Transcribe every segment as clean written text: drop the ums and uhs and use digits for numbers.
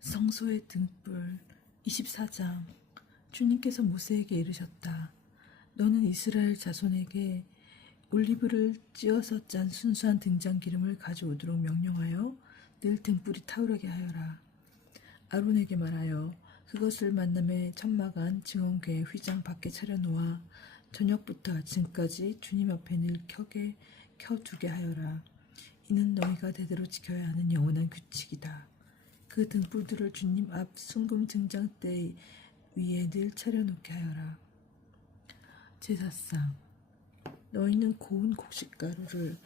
성소의 등불 24장. 주님께서 모세에게 이르셨다. 너는 이스라엘 자손에게 올리브를 찧어서 짠 순수한 등잔 기름을 가져오도록 명령하여 늘 등불이 타오르게 하여라. 아론에게 말하여 그것을 만남의 천막안 증언궤 휘장 밖에 차려놓아 저녁부터 아침까지 주님 앞에 늘 켜두게 하여라. 이는 너희가 대대로 지켜야 하는 영원한 규칙이다. 그 등불들을 주님 앞 순금 등장대 위에 늘 차려놓게 하여라. 제사상. 너희는 고운 곡식가루를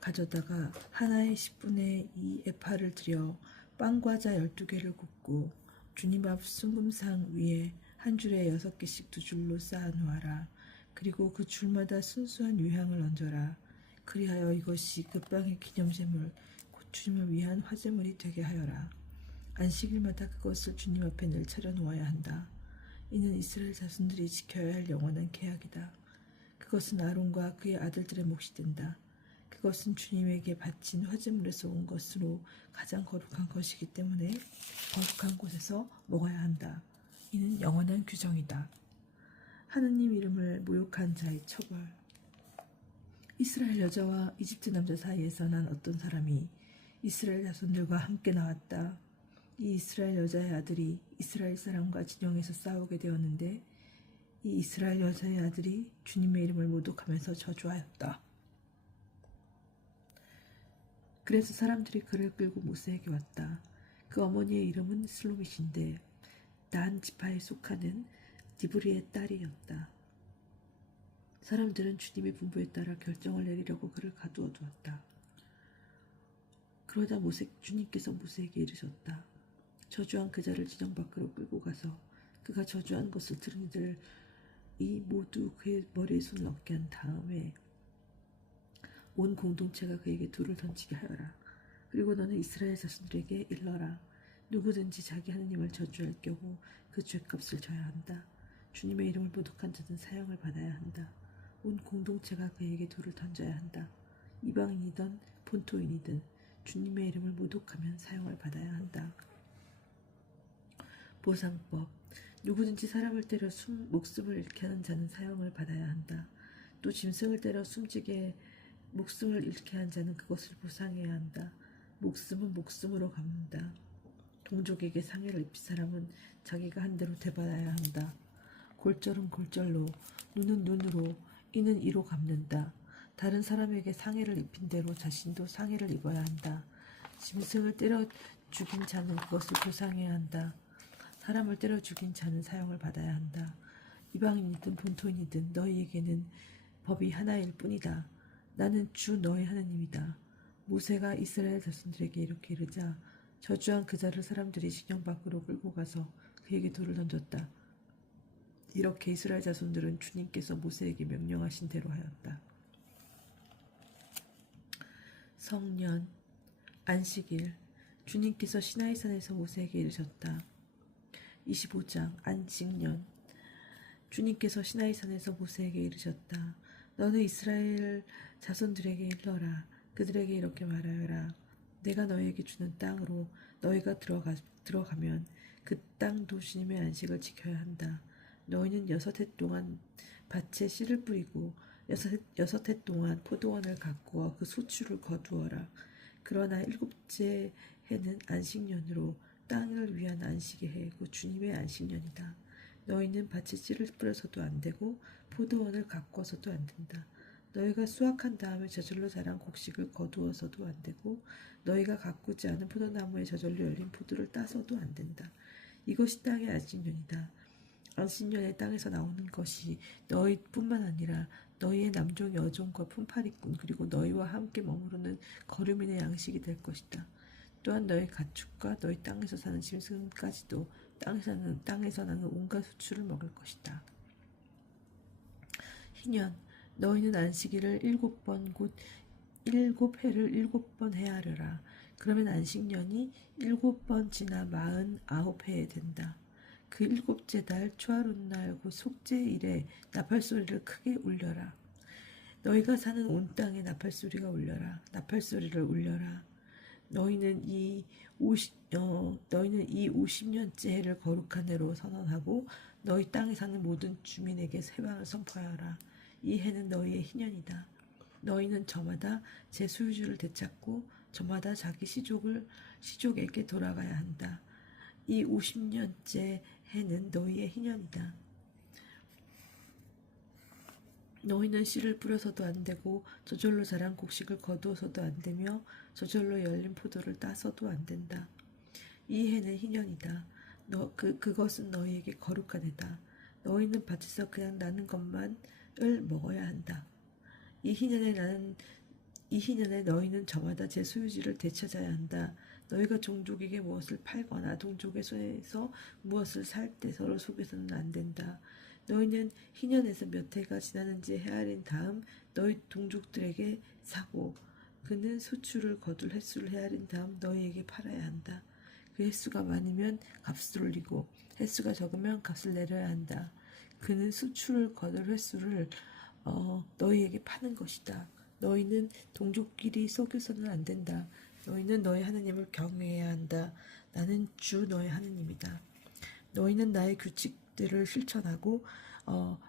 가져다가 하나의 10분의 2 에파를 들여 빵과자 12개를 굽고 주님 앞 순금상 위에 한 줄에 6개씩 두 줄로 쌓아 놓아라. 그리고 그 줄마다 순수한 유향을 얹어라. 그리하여 이것이 그 빵의 기념제물 곧 주님을 위한 화제물이 되게 하여라. 안식일마다 그것을 주님 앞에 늘 차려놓아야 한다. 이는 이스라엘 자손들이 지켜야 할 영원한 계약이다. 그것은 아론과 그의 아들들의 몫이 된다. 그것은 주님에게 바친 화제물에서 온 것으로 가장 거룩한 것이기 때문에 거룩한 곳에서 먹어야 한다. 이는 영원한 규정이다. 하느님 이름을 모욕한 자의 처벌. 이스라엘 여자와 이집트 남자 사이에서 난 어떤 사람이 이스라엘 자손들과 함께 나왔다. 이 이스라엘 여자의 아들이 이스라엘 사람과 진영에서 싸우게 되었는데 이 이스라엘 여자의 아들이 주님의 이름을 모독하면서 저주하였다. 그래서 사람들이 그를 끌고 모세에게 왔다. 그 어머니의 이름은 슬로밋인데 단 지파에 속하는 디브리의 딸이었다. 사람들은 주님의 분부에 따라 결정을 내리려고 그를 가두어 두었다. 그러자 주님께서 모세에게 이르셨다. 저주한 그 자를 진영 밖으로 끌고 가서 그가 저주한 것을 들은 이들이 모두 그의 머리에 손을 얹게 한 다음에 온 공동체가 그에게 돌을 던지게 하여라. 그리고 너는 이스라엘 자손들에게 일러라. 누구든지 자기 하느님을 저주할 경우 그 죄값을 져야 한다. 주님의 이름을 모독한 자는 사형을 받아야 한다. 온 공동체가 그에게 돌을 던져야 한다. 이방인이든 본토인이든 주님의 이름을 모독하면 사형을 받아야 한다. 보상법. 누구든지 사람을 때려 목숨을 잃게 하는 자는 사형을 받아야 한다. 또 짐승을 때려 숨지게 목숨을 잃게 한 자는 그것을 보상해야 한다. 목숨은 목숨으로 갚는다. 동족에게 상해를 입힌 사람은 자기가 한 대로 되받아야 한다. 골절은 골절로, 눈은 눈으로, 이는 이로 갚는다. 다른 사람에게 상해를 입힌 대로 자신도 상해를 입어야 한다. 짐승을 때려 죽인 자는 그것을 보상해야 한다. 사람을 때려 죽인 자는 사형을 받아야 한다. 이방인이든 본토인이든 너희에게는 법이 하나일 뿐이다. 나는 주 너희 하나님이다. 모세가 이스라엘 자손들에게 이렇게 이르자 저주한 그 자를 사람들이 진영 밖으로 끌고 가서 그에게 돌을 던졌다. 이렇게 이스라엘 자손들은 주님께서 모세에게 명령하신 대로 하였다. 성년 안식일. 주님께서 시나이산에서 모세에게 이르셨다. 25장 안식년. 주님께서 시나이산에서 모세에게 이르셨다. 너는 이스라엘 자손들에게 일러라. 그들에게 이렇게 말하여라. 내가 너희에게 주는 땅으로 너희가 들어가면 그 땅도 주님의 안식을 지켜야 한다. 너희는 6해 동안 밭에 씨를 뿌리고 6해 동안 포도원을 가꾸어 그 소출을 거두어라. 그러나 7째 해는 안식년으로 땅을 위한 안식의 해고 주님의 안식년이다. 너희는 밭에 씨를 뿌려서도 안 되고 포도원을 가꾸어서도 안 된다. 너희가 수확한 다음에 저절로 자란 곡식을 거두어서도 안 되고 너희가 가꾸지 않은 포도나무에 저절로 열린 포도를 따서도 안 된다. 이것이 땅의 안식년이다. 안식년에 땅에서 나오는 것이 너희뿐만 아니라 너희의 남종 여종과 품팔이꾼 그리고 너희와 함께 머무르는 거류민의 양식이 될 것이다. 또한 너희 가축과 너희 땅에서 사는 짐승까지도 땅에서 나는 온갖 수출을 먹을 것이다. 희년. 너희는 안식일을 7번 곧 7회를 7번 헤아려라. 그러면 안식년이 7번 지나 49회 된다. 그 7째 달 초하룻날 곧 속죄일에 나팔소리를 크게 울려라. 너희가 사는 온 땅에 나팔소리를 울려라. 너희는 이 50년째 해를 거룩한 해로 선언하고 너희 땅에 사는 모든 주민에게 세방을 선포하라. 이 해는 너희의 희년이다. 너희는 저마다 제 소유주를 되찾고 저마다 자기 시족에게 돌아가야 한다. 이 50년째 해는 너희의 희년이다. 너희는 씨를 뿌려서도 안 되고 저절로 자란 곡식을 거두어서도 안 되며 저절로 열린 포도를 따서도 안 된다. 이 해는 희년이다. 그것은 너희에게 거룩한 해다. 너희는 밭에서 그냥 나는 것만을 먹어야 한다. 이 희년에 너희는 저마다 제 소유지를 되찾아야 한다. 너희가 종족에게 무엇을 팔거나 동족의 손에서 무엇을 살 때 서로 속여서는 안 된다. 너희는 희년에서 몇 해가 지나는지 헤아린 다음 너희 동족들에게 사고 그는 수출을 거둘 횟수를 헤아린 다음 너희에게 팔아야 한다. 그 횟수가 많으면 값을 올리고 횟수가 적으면 값을 내려야 한다. 그는 수출을 거둘 횟수를 너희에게 파는 것이다. 너희는 동족끼리 속여서는 안 된다. 너희는 너희 하나님을 경외해야 한다. 나는 주 너희 하나님이다. 너희는 나의 규칙들을 실천하고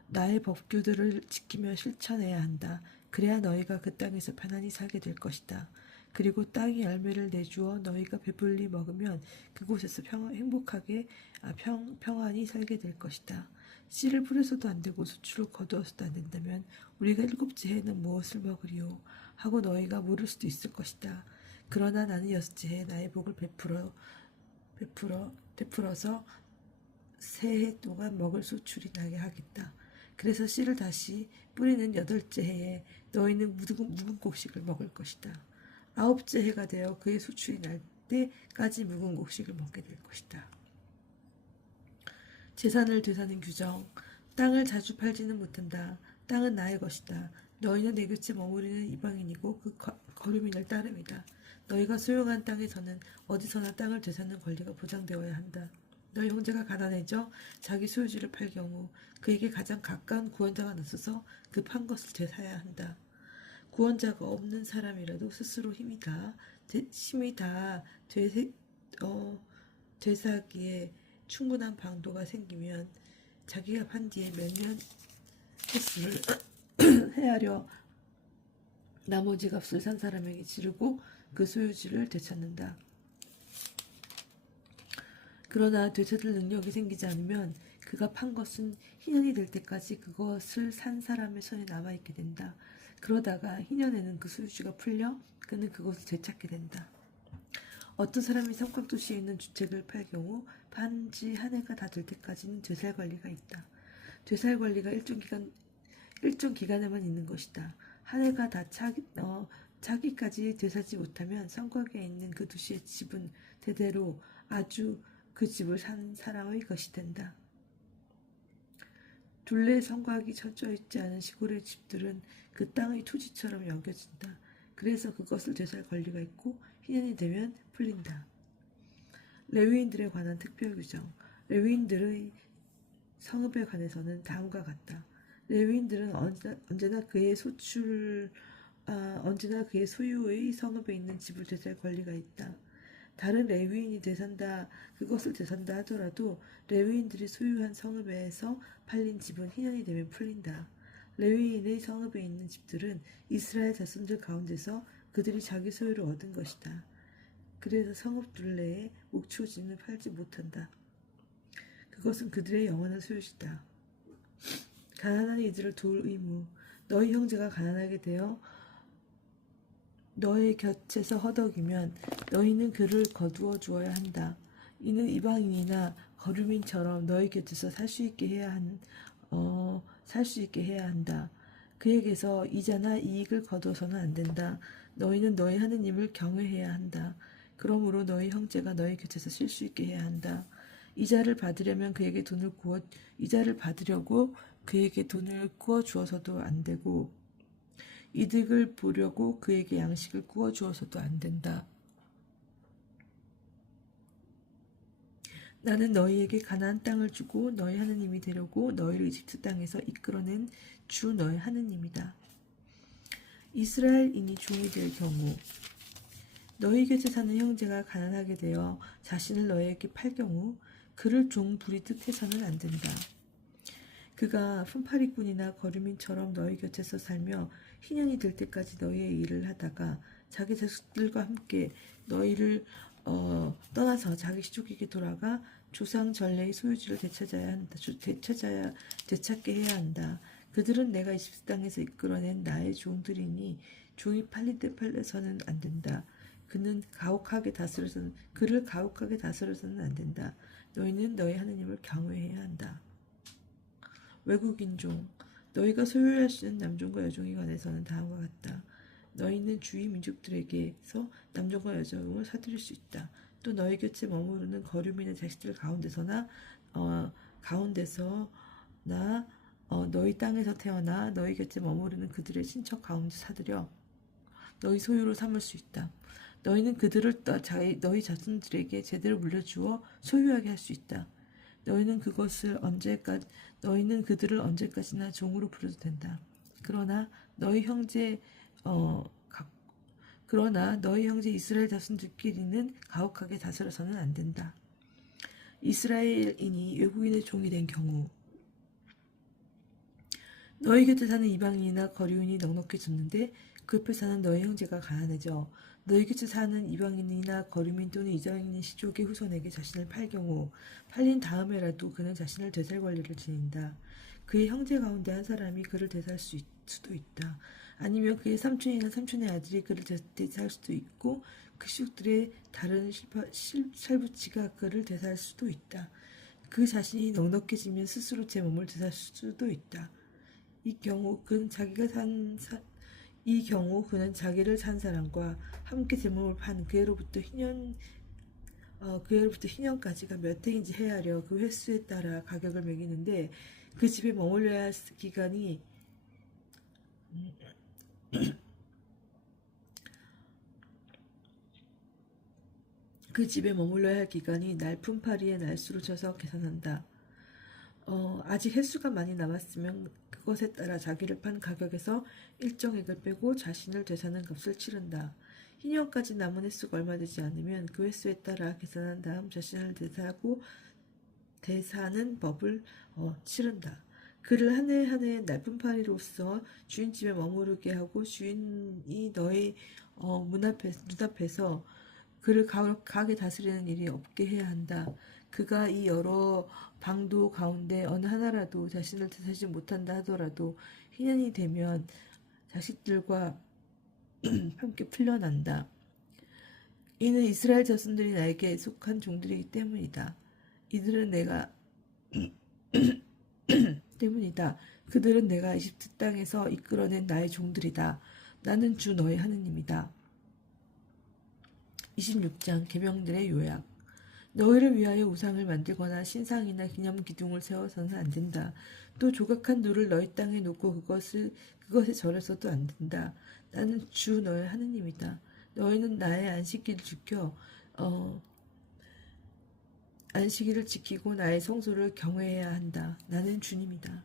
나의 법규들을 지키며 실천해야 한다. 그래야 너희가 그 땅에서 편안히 살게 될 것이다. 그리고 땅이 열매를 내주어 너희가 배불리 먹으면 그곳에서 평안히 살게 될 것이다. 씨를 뿌려서도 안 되고 수출을 거두어서도 안 된다면 우리가 일곱째 해에는 무엇을 먹으리요? 하고 너희가 물을 수도 있을 것이다. 그러나 나는 여섯째 해에 나의 복을 베풀어서 새 해 동안 먹을 수출이 나게 하겠다. 그래서 씨를 다시 뿌리는 여덟째 해에 너희는 묵은 곡식을 먹을 것이다. 아홉째 해가 되어 그의 수출이 날 때까지 묵은 곡식을 먹게 될 것이다. 재산을 되사는 규정. 땅을 자주 팔지는 못한다. 땅은 나의 것이다. 너희는 내 곁에 머무르는 이방인이고 그 거류민을 따름이다. 너희가 소유한 땅에서는 어디서나 땅을 되사는 권리가 보장되어야 한다. 너희 형제가 가난해져 자기 소유지를 팔 경우 그에게 가장 가까운 구원자가 나서서 그 판 것을 되사야 한다. 구원자가 없는 사람이라도 스스로 힘이 다 되사기에 충분한 방도가 생기면 자기가 판 뒤에 몇 년 횟수를 헤아려 나머지 값을 산 사람에게 지르고 그 소유지를 되찾는다. 그러나 되찾을 능력이 생기지 않으면 그가 판 것은 희년이 될 때까지 그것을 산 사람의 손에 남아있게 된다. 그러다가 희년에는 그 소유주가 풀려 그는 그것을 되찾게 된다. 어떤 사람이 삼각도시에 있는 주택을 팔 경우 판지 한 해가 다 될 때까지는 되살 권리가 있다. 되살 권리가 일정 기간에만 있는 것이다. 한 해가 다 차기까지 되살지 못하면 성곽에 있는 그 도시의 집은 대대로 아주 그 집을 산 사람의 것이 된다. 둘레 성곽이 쳐져 있지 않은 시골의 집들은 그 땅의 토지처럼 여겨진다. 그래서 그것을 되살 권리가 있고 희년이 되면 풀린다. 레위인들에 관한 특별 규정. 레위인들의 성읍에 관해서는 다음과 같다. 레위인들은 언제나 그의 소유의 성읍에 있는 집을 되살 권리가 있다. 다른 레위인이 그것을 되산다 하더라도 레위인들이 소유한 성읍에서 팔린 집은 희년이 되면 풀린다. 레위인의 성읍에 있는 집들은 이스라엘 자손들 가운데서 그들이 자기 소유를 얻은 것이다. 그래서 성읍 둘레에 목초지는 팔지 못한다. 그것은 그들의 영원한 소유시다. 가난한 이들을 도울 의무. 너희 형제가 가난하게 되어 너의 곁에서 허덕이면 너희는 그를 거두어 주어야 한다. 이는 이방인이나 거류민처럼 너희 곁에서 살 수 있게 해야 한다. 그에게서 이자나 이익을 거두어서는 안 된다. 너희는 너희 하느님을 경외해야 한다. 그러므로 너희 형제가 너희 곁에서 쉴 수 있게 해야 한다. 이자를 받으려고 그에게 돈을 구워 주어서도 안 되고 이득을 보려고 그에게 양식을 구워 주어서도 안 된다. 나는 너희에게 가나안 땅을 주고 너희 하느님이 되려고 너희를 이집트 땅에서 이끌어낸 주 너희 하느님이다. 이스라엘인이 종이 될 경우 너희 곁에 사는 형제가 가난하게 되어 자신을 너희에게 팔 경우 그를 종 부리듯 해서는 안 된다. 그가 품팔이꾼이나 거류민처럼 너희 곁에서 살며 희년이 될 때까지 너희의 일을 하다가 자기 자식들과 함께 너희를 떠나서 자기 시족에게 돌아가 조상 전례의 소유지를 되찾아야 한다. 되찾게 해야 한다. 그들은 내가 이집트 땅에서 이끌어낸 나의 종들이니 종이 팔릴 때 팔려서는 안 된다. 그를 가혹하게 다스려서는 안 된다. 너희는 너희 하느님을 경외해야 한다. 외국인종 너희가 소유할 수 있는 남종과 여종에 관해서는 다음과 같다. 너희는 주위 민족들에게서 남종과 여종을 사들일 수 있다. 또 너희 곁에 머무르는 거류민의 자식들 가운데서나 너희 땅에서 태어나 너희 곁에 머무르는 그들의 친척 가운데 사들여 너희 소유로 삼을 수 있다. 너희는 그들을 너희 자손들에게 제대로 물려주어 소유하게 할 수 있다. 너희는 그들을 언제까지나 종으로 부려도 된다. 그러나 너희 형제 이스라엘 자손들끼리는 가혹하게 다스려서는 안 된다. 이스라엘인이 외국인의 종이 된 경우 너희 곁에 사는 이방인이나 거류인이 넉넉해졌는데 그 옆에 사는 너희 형제가 가난해져 너희 곁에 사는 이방인이나 거류민 또는 이방인의 시족의 후손에게 자신을 팔 경우 팔린 다음에라도 그는 자신을 되살 권리를 지닌다. 그의 형제 가운데 한 사람이 그를 되살 수도 있다. 아니면 그의 삼촌이나 삼촌의 아들이 그를 되살 수도 있고 그 시족들의 다른 살부치가 그를 되살 수도 있다. 그 자신이 넉넉해지면 스스로 제 몸을 되살 수도 있다. 이 경우 그는 자기를 산 사람과 함께 제 몸을 판 그애로부터 희년까지가 몇 해인지 헤아려 그 횟수에 따라 가격을 매기는데 그 집에 머물러야 할 기간이 날 품팔이의 날수로 쳐서 계산한다. 아직 횟수가 많이 남았으면 그것에 따라 자기를 판 가격에서 일정액을 빼고 자신을 되사는 값을 치른다. 희년까지 남은 횟수가 얼마 되지 않으면 그 횟수에 따라 계산한 다음 자신을 대사는 법을 치른다. 그를 한 해 한 해 날품팔이로서 주인집에 머무르게 하고 주인이 너의 눈앞에서 그를 가게 다스리는 일이 없게 해야 한다. 그가 이 여러 방도 가운데 어느 하나라도 자신을 되살지 못한다 하더라도 희년이 되면 자식들과 함께 풀려난다. 이는 이스라엘 자손들이 나에게 속한 종들이기 때문이다. 그들은 내가 이집트 땅에서 이끌어낸 나의 종들이다. 나는 주 너의 하느님이다. 26장 계명들의 요약. 너희를 위하여 우상을 만들거나 신상이나 기념 기둥을 세워서는 안 된다. 또 조각한 돌을 너희 땅에 놓고 그것에 절해서도 안 된다. 나는 주 너의 하느님이다. 너희는 나의 안식일을 지키고 나의 성소를 경외해야 한다. 나는 주님이다.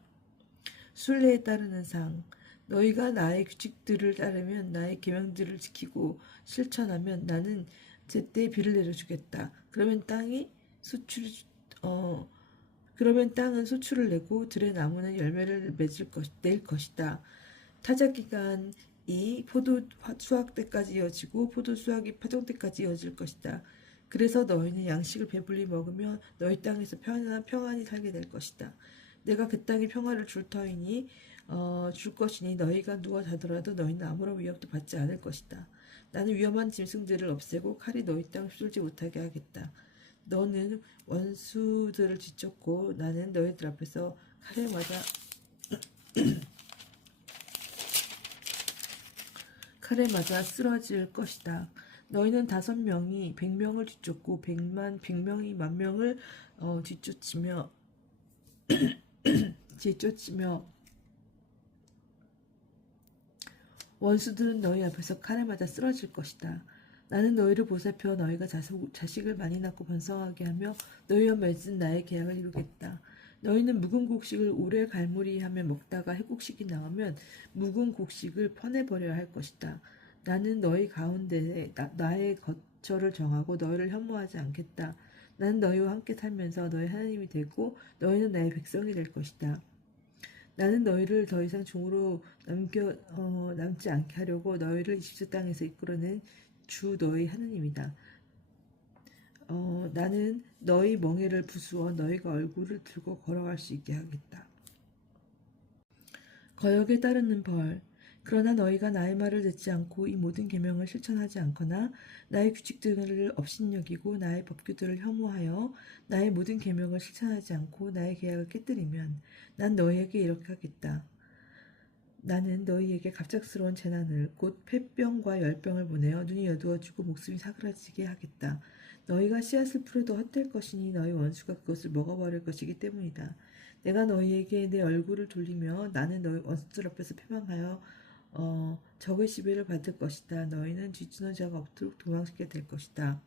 순례에 따르는 상. 너희가 나의 규칙들을 따르면 나의 계명들을 지키고 실천하면 나는 제때 비를 내려주겠다. 그러면 땅은 소출을 내고 들의 나무는 열매를 낼 것이다. 타작 기간이 포도 수확 때까지 이어지고 포도 수확이 파종 때까지 이어질 것이다. 그래서 너희는 양식을 배불리 먹으며 너희 땅에서 평안히 살게 될 것이다. 내가 그 땅에 평화를 줄 것이니 너희가 누워 자더라도 너희는 아무런 위협도 받지 않을 것이다. 나는 위험한 짐승들을 없애고 칼이 너희 땅을 휘둘지 못하게 하겠다. 너는 원수들을 뒤쫓고 나는 너희들 앞에서 칼에 맞아 쓰러질 것이다. 너희는 5명이 100명을 뒤쫓고 100명이 10,000명을 뒤쫓으며 원수들은 너희 앞에서 칼에 맞아 쓰러질 것이다. 나는 너희를 보살펴 너희가 자식을 많이 낳고 번성하게 하며 너희와 맺은 나의 계약을 이루겠다. 너희는 묵은 곡식을 오래 갈무리하며 먹다가 해곡식이 나오면 묵은 곡식을 퍼내버려야 할 것이다. 나는 너희 가운데 나의 거처를 정하고 너희를 혐오하지 않겠다. 나는 너희와 함께 살면서 너희 하나님이 되고 너희는 나의 백성이 될 것이다. 나는 너희를 더 이상 종으로 남지 않게 하려고 너희를 이집트 땅에서 이끌어낸 주 너희 하나님이다. 나는 너희 멍에를 부수어 너희가 얼굴을 들고 걸어갈 수 있게 하겠다. 거역에 따르는 벌. 그러나 너희가 나의 말을 듣지 않고 이 모든 계명을 실천하지 않거나 나의 규칙들을 업신여기고 나의 법규들을 혐오하여 나의 모든 계명을 실천하지 않고 나의 계약을 깨뜨리면 난 너희에게 이렇게 하겠다. 나는 너희에게 갑작스러운 재난을 곧 폐병과 열병을 보내어 눈이 어두워지고 목숨이 사그라지게 하겠다. 너희가 씨앗을 풀어도 헛될 것이니 너희 원수가 그것을 먹어버릴 것이기 때문이다. 내가 너희에게 내 얼굴을 돌리며 나는 너희 원수들 앞에서 패망하여 적의 지배를 받을 것이다. 너희는 뒤주는 자가 없도록 도망치게 될 것이다.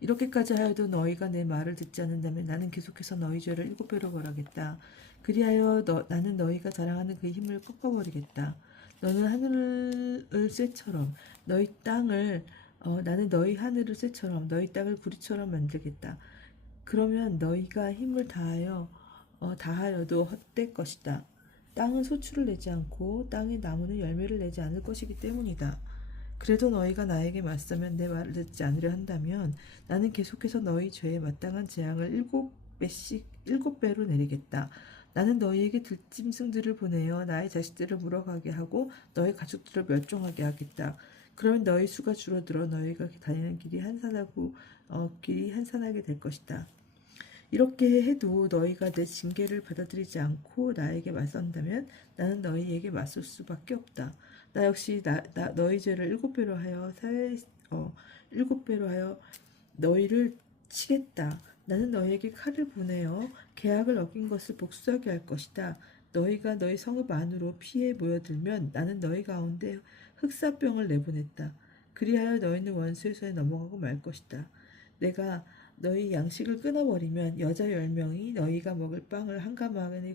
이렇게까지 하여도 너희가 내 말을 듣지 않는다면 나는 계속해서 너희 죄를 7배로 벌하겠다. 그리하여 나는 너희가 자랑하는 그 힘을 꺾어버리겠다. 너는 하늘을 쇠처럼 너희 땅을 나는 너희 하늘을 쇠처럼 너희 땅을 구리처럼 만들겠다. 그러면 너희가 힘을 다하여도 헛될 것이다. 땅은 소출을 내지 않고 땅의 나무는 열매를 내지 않을 것이기 때문이다. 그래도 너희가 나에게 맞서면 내 말을 듣지 않으려 한다면 나는 계속해서 너희 죄에 마땅한 재앙을 7배로 내리겠다. 나는 너희에게 들짐승들을 보내어 나의 자식들을 물어가게 하고 너희 가축들을 멸종하게 하겠다. 그러면 너희 수가 줄어들어 너희가 다니는 길이 한산하게 될 것이다. 이렇게 해도 너희가 내 징계를 받아들이지 않고 나에게 맞선다면 나는 너희에게 맞설 수밖에 없다. 나 역시 너희 죄를 7배로 하여 7배로 하여 너희를 치겠다. 나는 너희에게 칼을 보내어 계약을 어긴 것을 복수하게 할 것이다. 너희가 너희 성읍 안으로 피해 모여들면 나는 너희 가운데 흑사병을 내보냈다. 그리하여 너희는 원수의 손에 넘어가고 말 것이다. 내가 너희 양식을 끊어버리면 여자 10명이 너희가 먹을 빵을 한가마에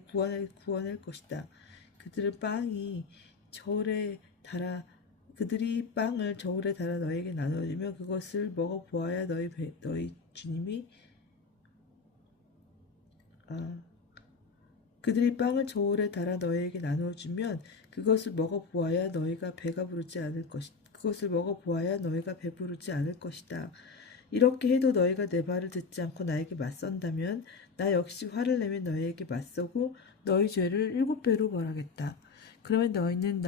구워낼 것이다. 그들이 빵을 저울에 달아 너희에게 나눠주며 그것을 먹어보아야 너희 주님이 그들이 빵을 저울에 달아 너희에게 나눠주면 그것을 먹어보아야 너희가 배부르지 않을 것이다. 이렇게 해도 너희가 내 말을 듣지 않고 나에게 맞선다면 나 역시 화를 내며 너희에게 맞서고 너희 죄를 7배로 벌하겠다. 그러면 너희는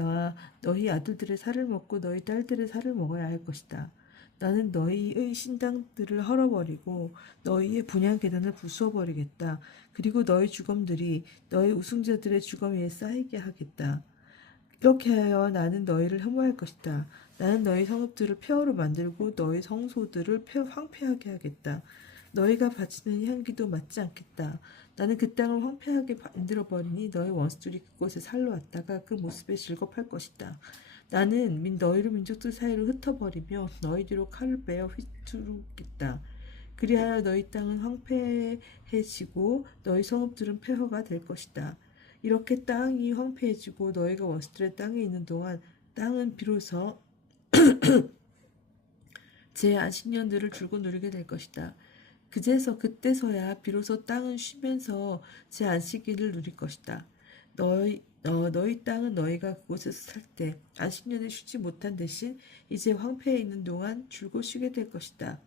너희 아들들의 살을 먹고 너희 딸들의 살을 먹어야 할 것이다. 나는 너희의 신당들을 헐어버리고 너희의 분향 계단을 부수어버리겠다. 그리고 너희 주검들이 너희 우승자들의 주검 위에 쌓이게 하겠다. 이렇게 하여 나는 너희를 혐오할 것이다. 나는 너희 성읍들을 폐허로 만들고 너희 성소들을 황폐하게 하겠다. 너희가 바치는 향기도 맞지 않겠다. 나는 그 땅을 황폐하게 만들어버리니 너희 원수들이 그곳에 살러 왔다가 그 모습에 즐겁할 것이다. 나는 너희를 민족들 사이로 흩어버리며 너희 뒤로 칼을 빼어 휘두르겠다. 그리하여 너희 땅은 황폐해지고 너희 성읍들은 폐허가 될 것이다. 이렇게 땅이 황폐해지고 너희가 원수들의 땅에 있는 동안 땅은 비로소 제 안식년들을 줄곧 누리게 될 것이다. 그때서야 비로소 땅은 쉬면서 제 안식일을 누릴 것이다. 너희 땅은 너희가 그곳에서 살 때 안식년에 쉬지 못한 대신 이제 황폐해 있는 동안 줄곧 쉬게 될 것이다.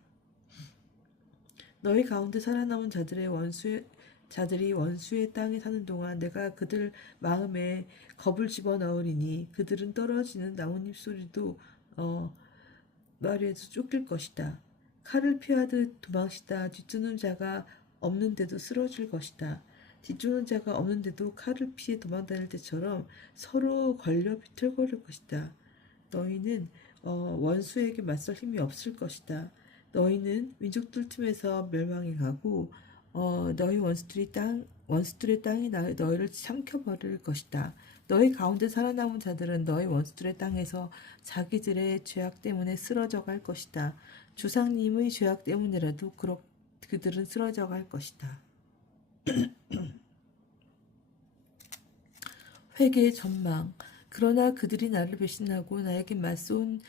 너희 가운데 살아남은 자들이 원수의 땅에 사는 동안 내가 그들 마음에 겁을 집어넣으리니 그들은 떨어지는 나뭇잎 소리도 마리에서 쫓길 것이다. 칼을 피하듯 도망치다 뒤쫓는 자가 없는데도 쓰러질 것이다. 뒤쫓는 자가 없는데도 칼을 피해 도망다닐 때처럼 서로 걸려 비틀거릴 것이다. 너희는 원수에게 맞설 힘이 없을 것이다. 너희는 민족들 틈에서 멸망해 가고 너희 원수들의 땅이 너희를 삼켜버릴 것이다. 너희 가운데 살아남은 자들은 너희 원수들의 땅에서 자기들의 죄악 때문에 쓰러져 갈 것이다. 조상님의 죄악 때문이라도 그들은 쓰러져 갈 것이다. 회개의 전망. 그러나 그들이 나를 배신하고 나에게 맞서준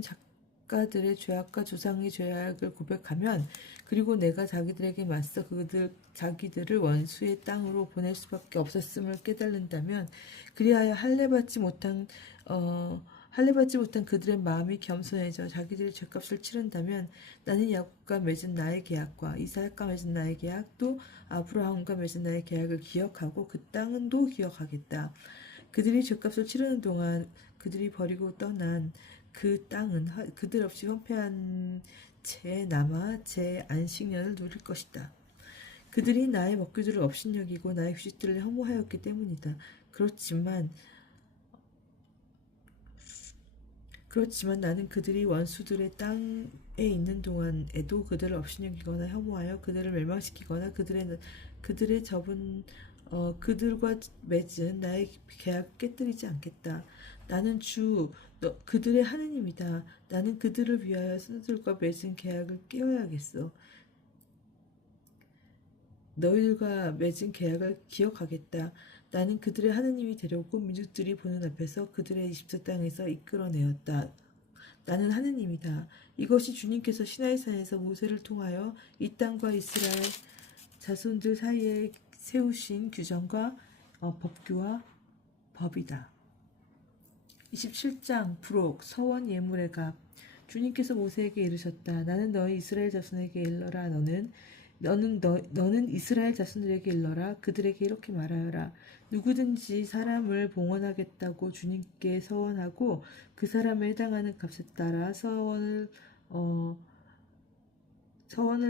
작가들의 죄악과 조상의 죄악을 고백하면, 그리고 내가 자기들에게 맞서 자기들을 원수의 땅으로 보낼 수밖에 없었음을 깨달는다면, 그리하여 할례받지 못한 그들의 마음이 겸손해져 자기들의 죄값을 치른다면, 나는 야곱과 맺은 나의 계약과 이삭과 맺은 나의 계약, 또 아브라함과 맺은 나의 계약을 기억하고 그 땅은 또 기억하겠다. 그들이 죄값을 치르는 동안 그들이 버리고 떠난 그 땅은 그들 없이 황폐한 채 남아 제 안식년을 누릴 것이다. 그들이 나의 먹교들을 업신여기고 나의 휴식들을 혐오하였기 때문이다. 그렇지만 나는 그들이 원수들의 땅에 있는 동안에도 그들을 업신여기거나 혐오하여 그들을 멸망시키거나 그들과 맺은 나의 계약을 깨뜨리지 않겠다. 나는 그들의 하느님이다. 나는 그들을 위하여 선들과 맺은 계약을 깨어야겠어. 너희들과 맺은 계약을 기억하겠다. 나는 그들의 하느님이 되려고 민족들이 보는 앞에서 그들의 이집트 땅에서 이끌어내었다. 나는 하느님이다. 이것이 주님께서 시나이산에서 모세를 통하여 이 땅과 이스라엘 자손들 사이에 세우신 규정과 법규와 법이다. 27장 부록 서원 예물의 값. 주님께서 모세에게 이르셨다. 나는 너희 이스라엘 자손에게 일러라. 너는 이스라엘 자손들에게 일러라. 그들에게 이렇게 말하여라. 누구든지 사람을 봉헌하겠다고 주님께 서원하고 그 사람에 해당하는 값에 따라 서원을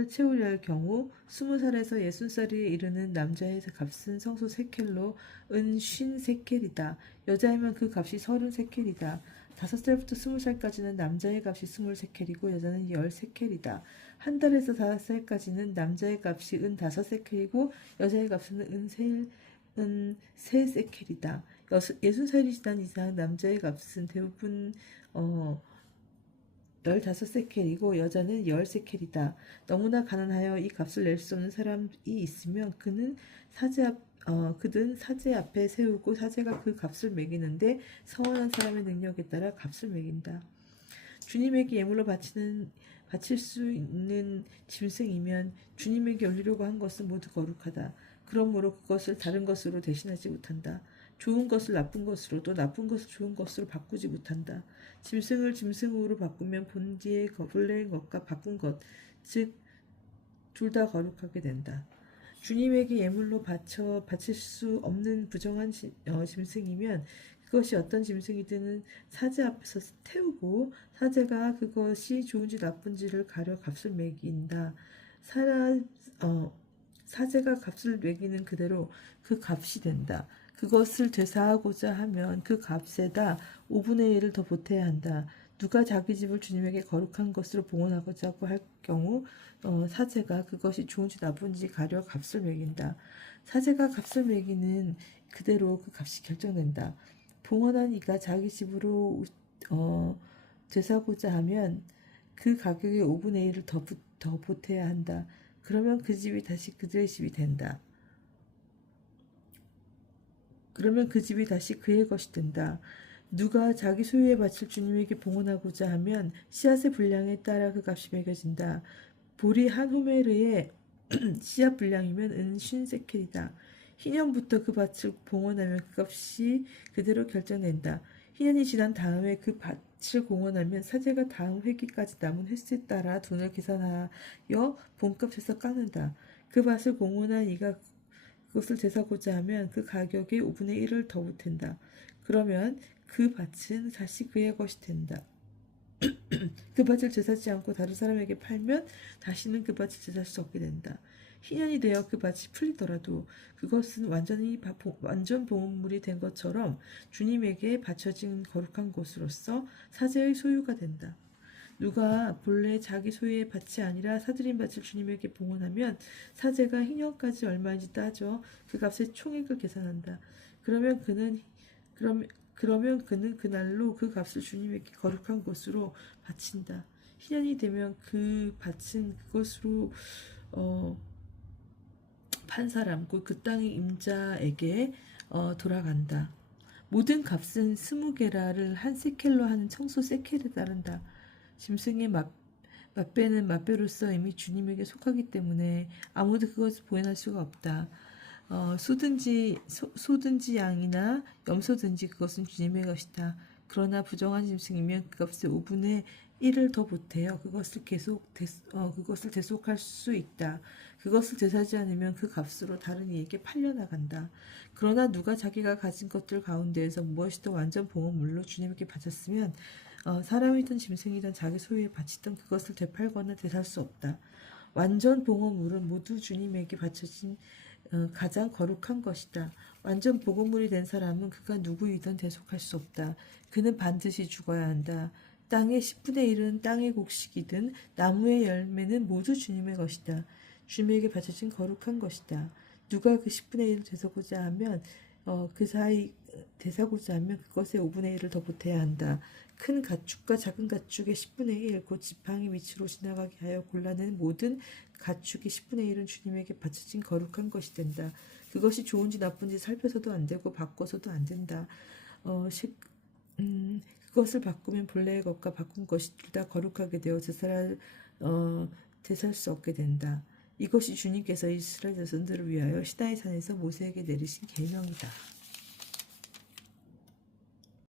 채우려 할 경우 20살에서 60살에 이르는 남자의 값은 성소 세켈로 은 50세켈이다. 여자이면 그 값이 30세켈이다. 5살부터 20살까지는 남자의 값이 20세켈이고 여자는 10세켈이다. 한 달에서 5살까지는 남자의 값이 은 5세켈이고 여자의 값은 은 3세켈이다. 60살이 지난 이상 남자의 값은 대부분 15세켈이고 여자는 10세켈이다. 너무나 가난하여 이 값을 낼 수 없는 사람이 있으면 그는 사제 앞에 세우고 사제가 그 값을 매기는데 서원한 사람의 능력에 따라 값을 매긴다. 주님에게 예물로 바칠 수 있는 짐승이면 주님에게 올리려고 한 것은 모두 거룩하다. 그러므로 그것을 다른 것으로 대신하지 못한다. 좋은 것을 나쁜 것으로 또 나쁜 것을 좋은 것으로 바꾸지 못한다. 짐승을 짐승으로 바꾸면 본래의 것과 바꾼 것, 즉 둘 다 거룩하게 된다. 주님에게 예물로 바칠 수 없는 부정한 짐승이면 그것이 어떤 짐승이든 사제 앞에서 태우고 사제가 그것이 좋은지 나쁜지를 가려 값을 매긴다. 사제가 값을 매기는 그대로 그 값이 된다. 그것을 되사하고자 하면 그 값에다 5분의 1을 더 보태야 한다. 누가 자기 집을 주님에게 거룩한 것으로 봉헌하고자 할 경우 사제가 그것이 좋은지 나쁜지 가려 값을 매긴다. 사제가 값을 매기는 그대로 그 값이 결정된다. 봉헌한 이가 자기 집으로 되사고자 하면 그 가격의 5분의 1을 더 보태야 한다. 그러면 그 집이 다시 그들의 집이 된다. 그러면 그 집이 다시 그의 것이 된다. 누가 자기 소유의 밭을 주님에게 봉헌하고자 하면 씨앗의 분량에 따라 그 값이 매겨진다. 보리 한 호메르의 씨앗 분량이면 은 50세켈이다. 희년부터 그 밭을 봉헌하면 그 값이 그대로 결정된다. 희년이 지난 다음에 그 밭을 봉헌하면 사제가 다음 회기까지 남은 횟수에 따라 돈을 계산하여 본값에서 깎는다. 그 밭을 봉헌한 이가 그것을 되사고자 하면 그 가격의 5분의 1을 더 보탠다. 그러면 그 밭은 다시 그의 것이 된다. 그 밭을 제사지 않고 다른 사람에게 팔면 다시는 그 밭을 제사할 수 없게 된다. 희년이 되어 그 밭이 풀리더라도 그것은 완전 봉헌물이 된 것처럼 주님에게 바쳐진 거룩한 곳으로서 사제의 소유가 된다. 누가 본래 자기 소유의 밭이 아니라 사들인 밭을 주님에게 봉헌하면 사제가 희년까지 얼마인지 따져 그 값의 총액을 계산한다. 그러면 그는 그날로 그 값을 주님에게 거룩한 곳으로 바친다. 희년이 되면 그 밭은 그것으로 판 사람, 그 땅의 임자에게 돌아간다. 모든 값은 20게라를 한 세켈로 하는 청소 세켈에 따른다. 짐승의 맛배는 맛배로서 이미 주님에게 속하기 때문에 아무도 그것을 부인할 수가 없다. 소든지 양이나 염소든지 그것은 주님의 것이다. 그러나 부정한 짐승이면 그 값의 5분의 1을 더 보태어 그것을 대속할 수 있다. 그것을 되사지 않으면 그 값으로 다른 이에게 팔려나간다. 그러나 누가 자기가 가진 것들 가운데에서 무엇이든 완전 봉헌물로 주님께 바쳤으면 사람이든 짐승이든 자기 소유에 바치던 그것을 되팔거나 되살 수 없다. 완전 봉헌물은 모두 주님에게 바쳐진 가장 거룩한 것이다. 완전 복음물이 된 사람은 그가 누구이든 대속할 수 없다. 그는 반드시 죽어야 한다. 땅의 10분의 1은 땅의 곡식이든 나무의 열매는 모두 주님의 것이다. 주님에게 바쳐진 거룩한 것이다. 누가 그 10분의 1을 되사고자 하면 그것의 5분의 1을 더 보태야 한다. 큰 가축과 작은 가축의 10분의 1, 곧 지팡이 밑으로 지나가게 하여 골라낸 모든 가축의 10분의 1은 주님에게 바쳐진 거룩한 것이 된다. 그것이 좋은지 나쁜지 살펴서도 안 되고 바꿔서도 안 된다. 그것을 바꾸면 본래의 것과 바꾼 것이 둘 다 거룩하게 되어 되살 수 없게 된다. 이것이 주님께서 이스라엘 자손들을 위하여 시나이 산에서 모세에게 내리신 계명이다.